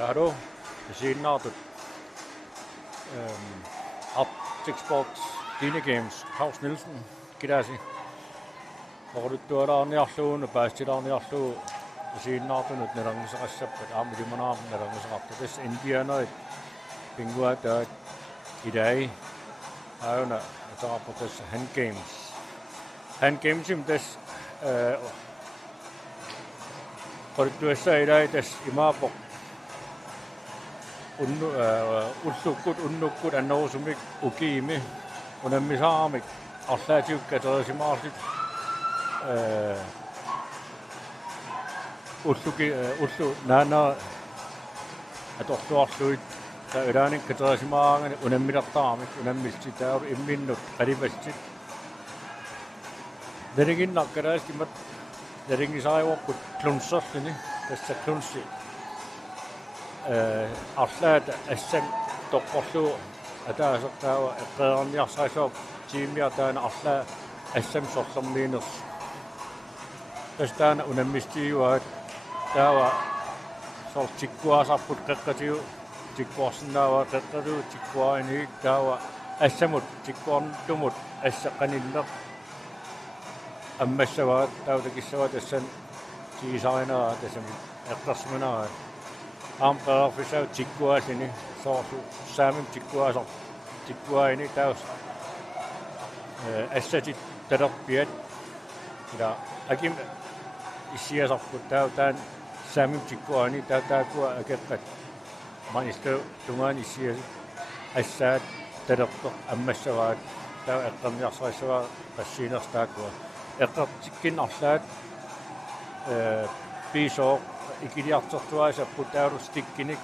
Ricardo, Senardet, Arctic Sports, Dine Games, Claus Nielsen, Gidasi. Korruptuora arniarluun, päästilarniarluu, Senartunut nerangisaqassappat, aamilimanaamu nerangisaqartatas, Indiana, Pinguata, Idai, Auna, Tarapatas, Hand Games. Hand Games imtas, korruptuessa Idai, tas Imapok. Ullukut, unnukut, annousumik, ukiimi, unammisaamik, arlaatiukkaterisimaarsit, ullu naana atorluarluit ulaanikkateraisimaarangani unammilartaamik, unammilsitaaru imminnut qalipassit. Neringinnakkalaasimat neringisariuorput klunserlini, tassa klunsi. Arlaat assam toqqorlu ataasertaawa eqqeerniarsaisuup tiimia taana arlaa assam sorlermiiners tastaana unammistiuaat taawa sortikkuasarput qeqqatiu tikkuarsinnaava qeqqatiu tikkuaini taawa assamut tikkuarntumut asseqqanilleq ammassavaat taautakkissavaat assan tiisarinaaa tassam eqqersmanaa Amqaarfisau tikkuasini soorsu saamim tikkuaini taus assatit talerpiat ila akim issiasarput tautaan saamim tikkuaini taataakua akeqqat manistu tungaan issias assaat talertoq ammassavaat tau eqqerniarsaissava qassiinerstaakua eqqertikkin arlaat piisoo ikiliartertuasapput taarustikkinik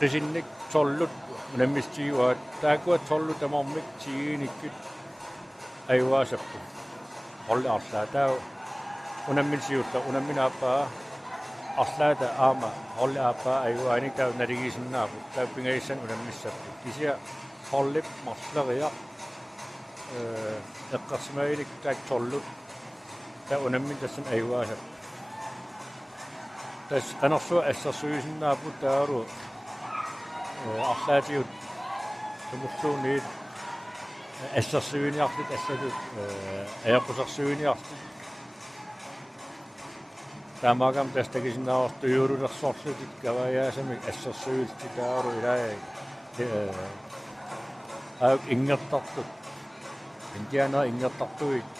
qisinnik tollut unammistiuaat taakua tollut tamarmik tigiinikkut ayuaasappu orlaarlaa taa unammilsiulla unamminaappaa arlaata aama orlaappaa ayuaani taa naligisinnaaput taa pingaissan unammissappu kisia hollip marsleriaq eqqersmailik taak tollut unammin tassan ayuaasap tas qanersua assarsuisinnaaput taaru arlaatiut tumulluuniit assarsuiniartit assatut ajaqusarsuiniartit taamaagam tastakisinnaartu yuurulersorlutit kavayaasamik assarsuilti taaru ilaa auk ingertartut Indiana ingertartuit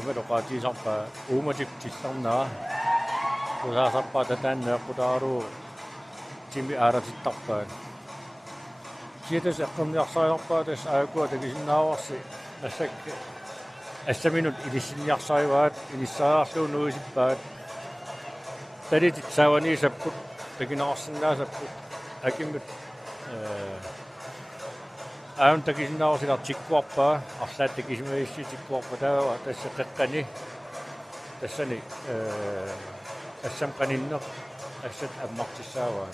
imadoqaatiisarpa uumatik tillarnaa usaasarpa tataanneeqqutaaru timi aaratittarpaan kiitas eqqerniarsaajorpaa tas aakua takisinnaauarsi assak assaminut ilissinniarsaaivaat ilissaarluun nuisippaat talitit saavaniisapput takinaqarsinnaasapput akimmut aun takisinnaarsilar tikkuarpaa arlaat takisimaissi tikkuarpa taawa tassa qaqqani tassani assam qaninneq assat ammartissaavaa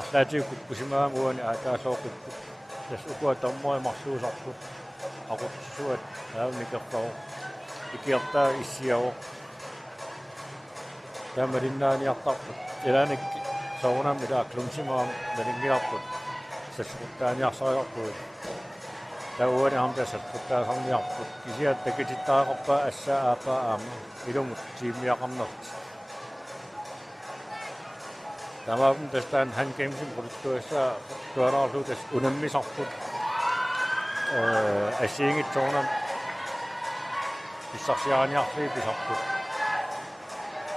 arlaatiukut kusimaamuani aataasooqipput tas ukua tammua marluusarput aqutsuat aunikerpao ikiartaa issiaoq taamalinnaaniartarput ilaanik soornam ilaa klumsimaam nalingiarput sasquttaaniarsaaqarput tauani amtasaqquttaasarniarput kisiat takitittaaqarpaa assaa aapaa aama ilumut tiimiaqarnert tamaavum tastaan Hand Gamesin produkttuassa tuaraarlu tas unammisarput assiingit soornam pissarsiaaniarlii pisarput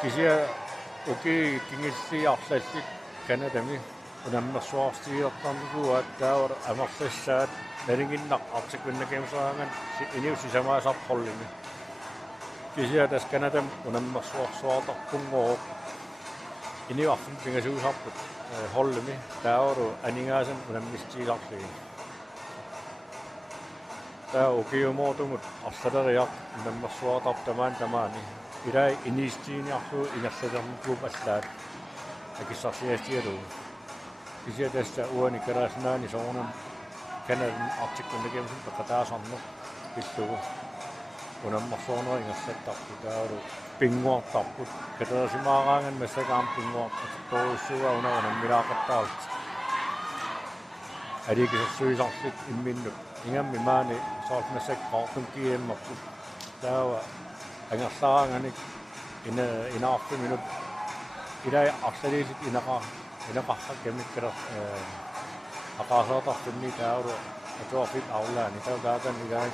kisia uki kingissiarlallit kanadami unammersuarstiilertarnikuat taawar amersassaat nalinginnaq artikkunnakiimseraangan iniussisamaasarporlimi kisia tas kanadam unammersuarsuartarpunngooq iniuarfum pingasuusarput hollimi taawaru aningaasan unammistiilarligi taa ukiumootumut arsaleriaq unammersuartartamaan tamaani ilai iniistiiniarlu inersalermukuup allaat akissarsiastialu kisia tasta uani karaasnaani soornam Kanadan artikkunnakiimsun peqataasarneq pillugu unammarsuuneri ingersattaqtu taalu pinguartarput katersimaaraangan massakaam pinguarput torussua unammilaaqattaarut alikisersuisarsit imminnut ingammi maani soort massaqqaartum kiimmarput taawa angersaranganik inaarfi minut ilai arsaliisit inaqarrak kamikkala aqaasaatartunni taaru atuarfit aulaani tautaatan ilai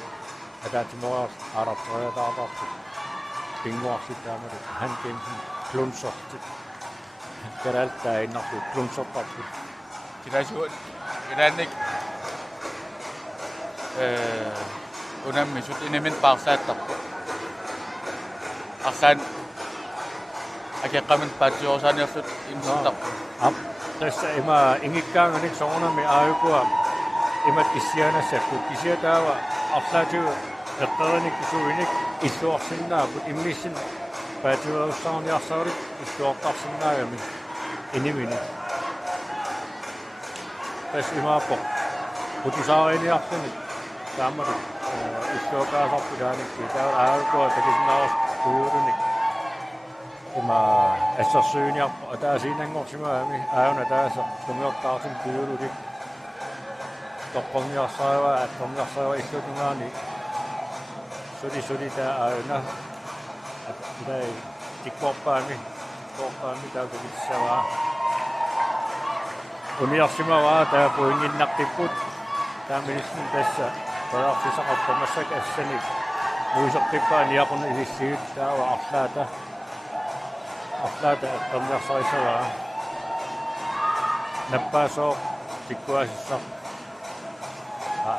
ataatimoras arapsariataartarput pinguarsittaamari hankeemsin klunsortit karaltaa innarput klunsortarput Kidanik unammisut inimin paarsaattarpu arsan akeqqamin paatiorsaaniarsut imsittarpu tässä ima ingikkaanganik soornami aayukua imat issianassakku kisiataawa arsaatu eqqeranik isuinik issuarsinnaaput immissin paatiorsaarniarsaarit issuartarsinnaagami inimini tässä imaapo putusaariniartani taamari issuokaasarpilaanikki taa aayukua takisinaaras kuyurunik ima essarsuuniarpa ataasiinangorsimaami aayuna taasa tumiortaarsin kuyurulik toqqorniarsaava attorniarsaava issutungaani suli taa aayuna ilai tikkorpaami tautakissavaa uniarsimavaa taa puinginnartipput taamilissin tässä tojarfisaqartamassak assanik muisortippaa niaqun ilissiut taawa arlaata eqqerniarsarisavaa nappaasoo tikkuasissa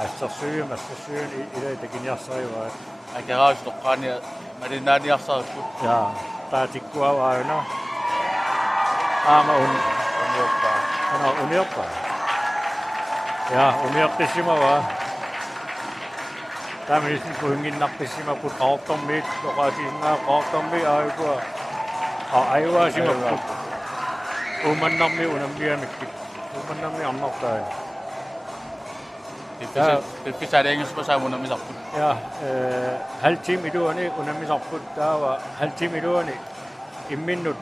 assarsuun ilai takiniarsarivaa akeraus toqqaani marinaaniarsariput jaa taa tikkuavaayuna aama uniorpaa jaa uniortissimavaa taamilissin puinginnartissimaput qaortormiit loqaatisingaa qaortormi aayukua aivaasimapput uumannarmi unammiamikkit uumannarmi arnartaani Tippisäädeengismasaamunamisarput ja haltim iluani unammisarput taawa haltim iluani imminnut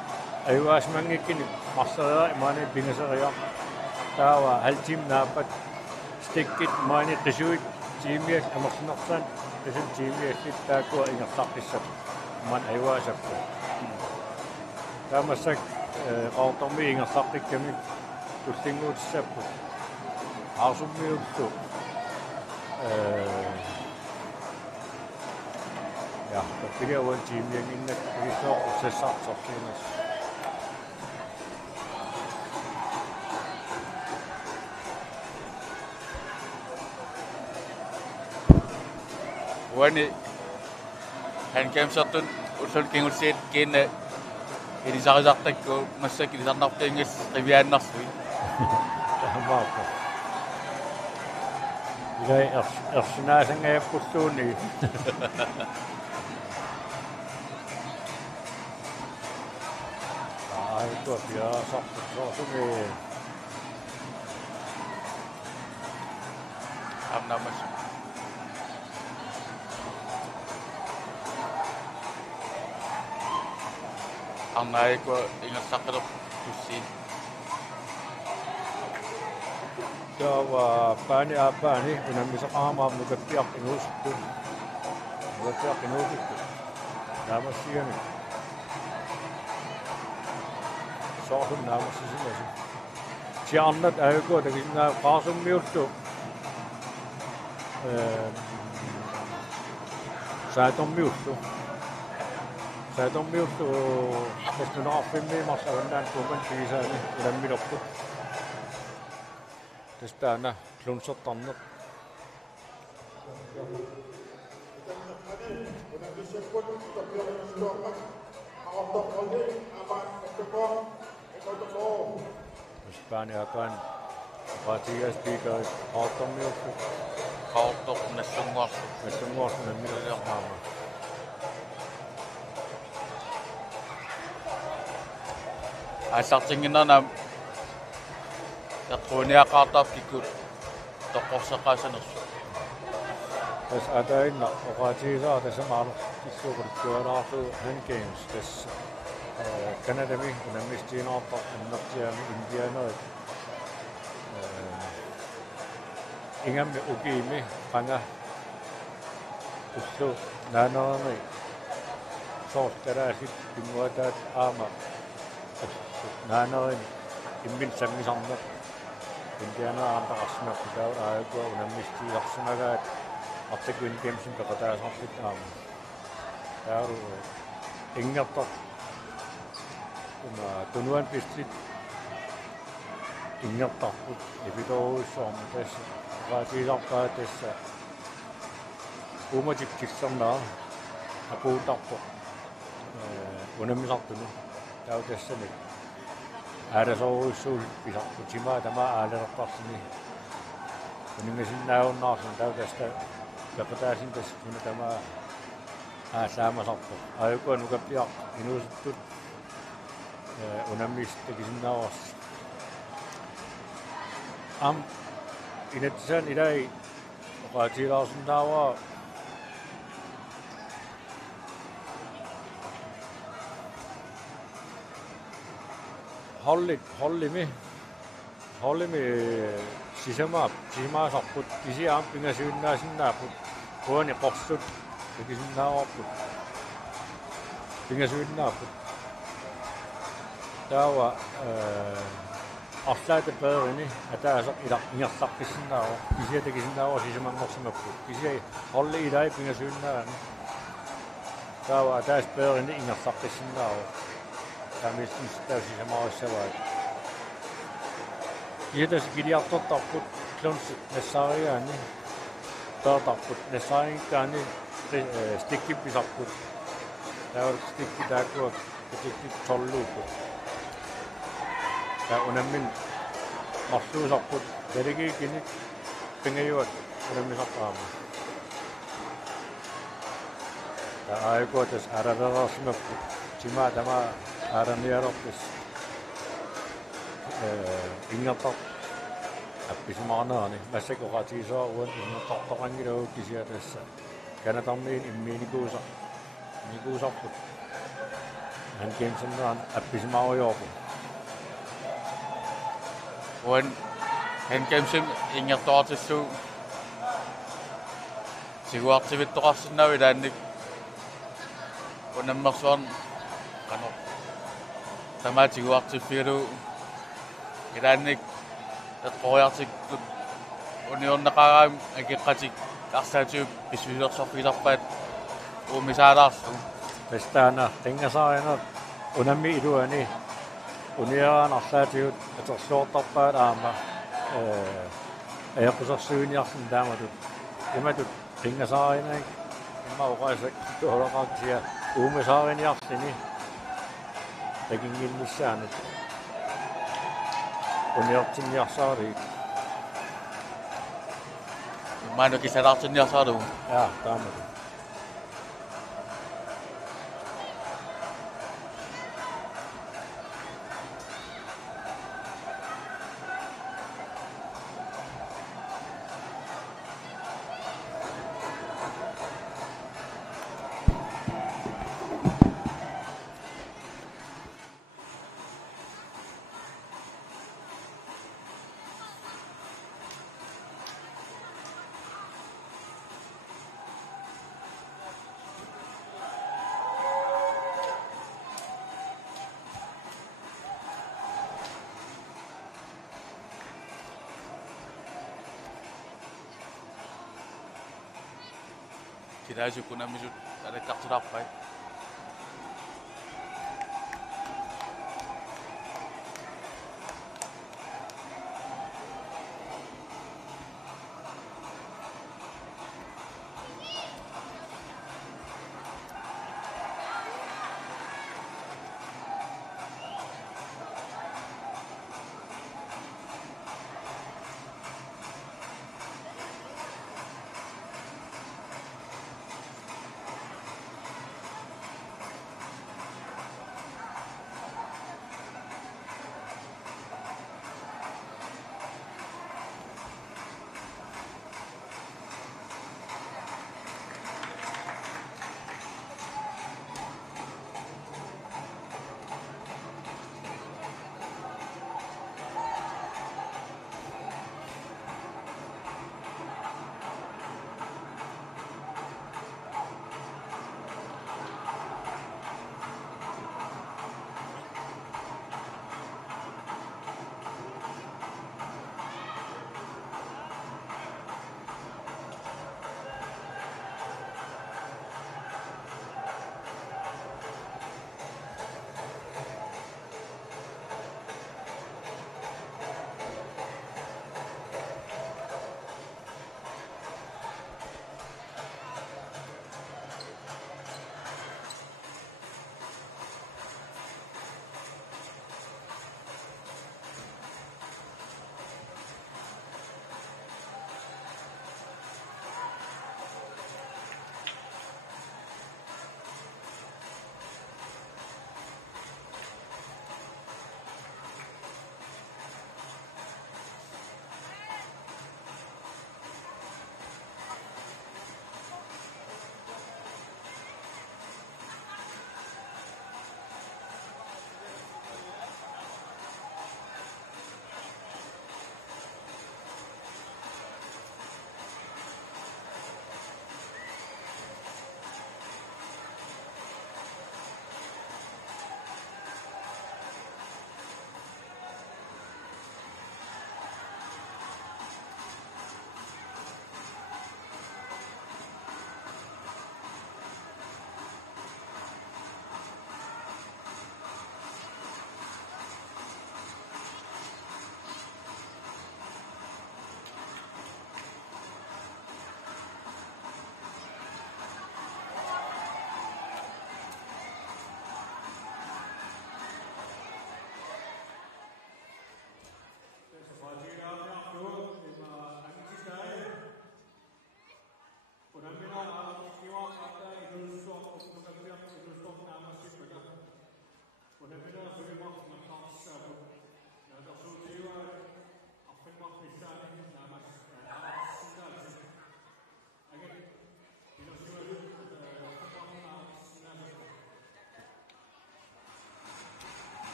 aivaasmangikkini marseriaa imaani pingaseriaa taawa haltim naappat stikkit maani qisuit tiimiak amersinersan tasun tiimiaksit taakua ingersartissat man aivaasappu taamassak qaortormi ingersartikkami tullinguutissappu aasummiuttu ja tapilia tiimiak innak isoorussassartortiinas Wani hankeemsartun usul kingulsiit kiinne ilisarisaartakku massak ilisarnartiingis qiviaannarsui tahmaappa ilai ersinaasangajappulluuni aitua piaasarput soosumi amnamas angaiko ingersaqerup tussiin Jawa pani unammisaqaamaam nukappiaq inuusittu naamassiani soorsun naamassisimasi siarnat aayukua takisinaa qaasummiullu saatormiullu tasnunaarfimmi marsavannaan tuuman tigisaani unamminorpu tastaana klunsertarneq Tastaana Paatigas speaker qaortormiullu qaortor nassunguarsu nammilerpaama Asartinginana taquniaqaartaarkikku toqqorsaqaasanersu tässä aina okaatiisaa tässä maailmassa kissuukurttuaraatu Han Games tässä Kanadami unammistiinaappa unnartiami Indianoit ingammi ukiimi qanga ussu naanoorni soortaraasit pinguataat aama naanorin immin sammisarneq Indiana antaqarsimeq taa aayakua unammistiilarsimagaat artakuin Gamesin peqataasarsit aama taaru ingertor tunuan pistit ingertarput ipitoruissuarmu tässä qaatiilarpaa tässä umatiktiksernaar apuutarpu unammisartunu tau tassani aalasoruissuul pisarpu timaa tama aalalertarsini uningasinnaavunnaarsun tau tästä peqataasin tässä suna tama aassaamasarpu aayukua nukappiaq inuusuttut unammistakisinnaavars inatisan ilai qaatiilaarsunnaavaa hollimi simaasarput kisiaam pingasuinnaasinnaapput puani qorsut takisinnaavарput pingasuinnaapput taawa arsaata peerini ataasoq ingersarpissinnaava kisia takisinnaava sisamangorsimapput kisia holli ilai pingasuinnaani taawa ataas peerini ingersarpissinnaava tamissinstausisamaassavaat kietas kiliartortarput klons nassariaani taatarput nassariinkaani stikkippisarput taawa stikki taakkuak tikki tolluuput taa unammin marsuusarput daligiikinik pingajuat unammisarpaama taa aaykuatas aaralerarsimapput timaa tamaa aaraniarorpis ingertar appisumaarnerani massakoqatiisaa uan ingertartoqangilagu kisia tassa kanatarniin immiinikuusarput Han Games'naan appisumaariorpu uan Han Gamesin ingertoartissu siguartivittoqarsinnavi laannik unammersuarn qano tamaatiguartiffigalu ilaannik tatqoriartikkut uniornaqaraam akiqqatik arsaatiup pisuilersorfilarpaat uumisaalaarsu Pestaana tingasaarineq unammi iluani uniaraan arsaatiut atersuortarpaat aama equsarsuuniarsin taamatut imatut tingasaarineq imma uqaasak tuholaqaaksia uumisaariniarsini takinginnissaanut uniortinniarsaariit maanukisalartinniarsaalu taamatut kiraaju kunammisut alekkartularpai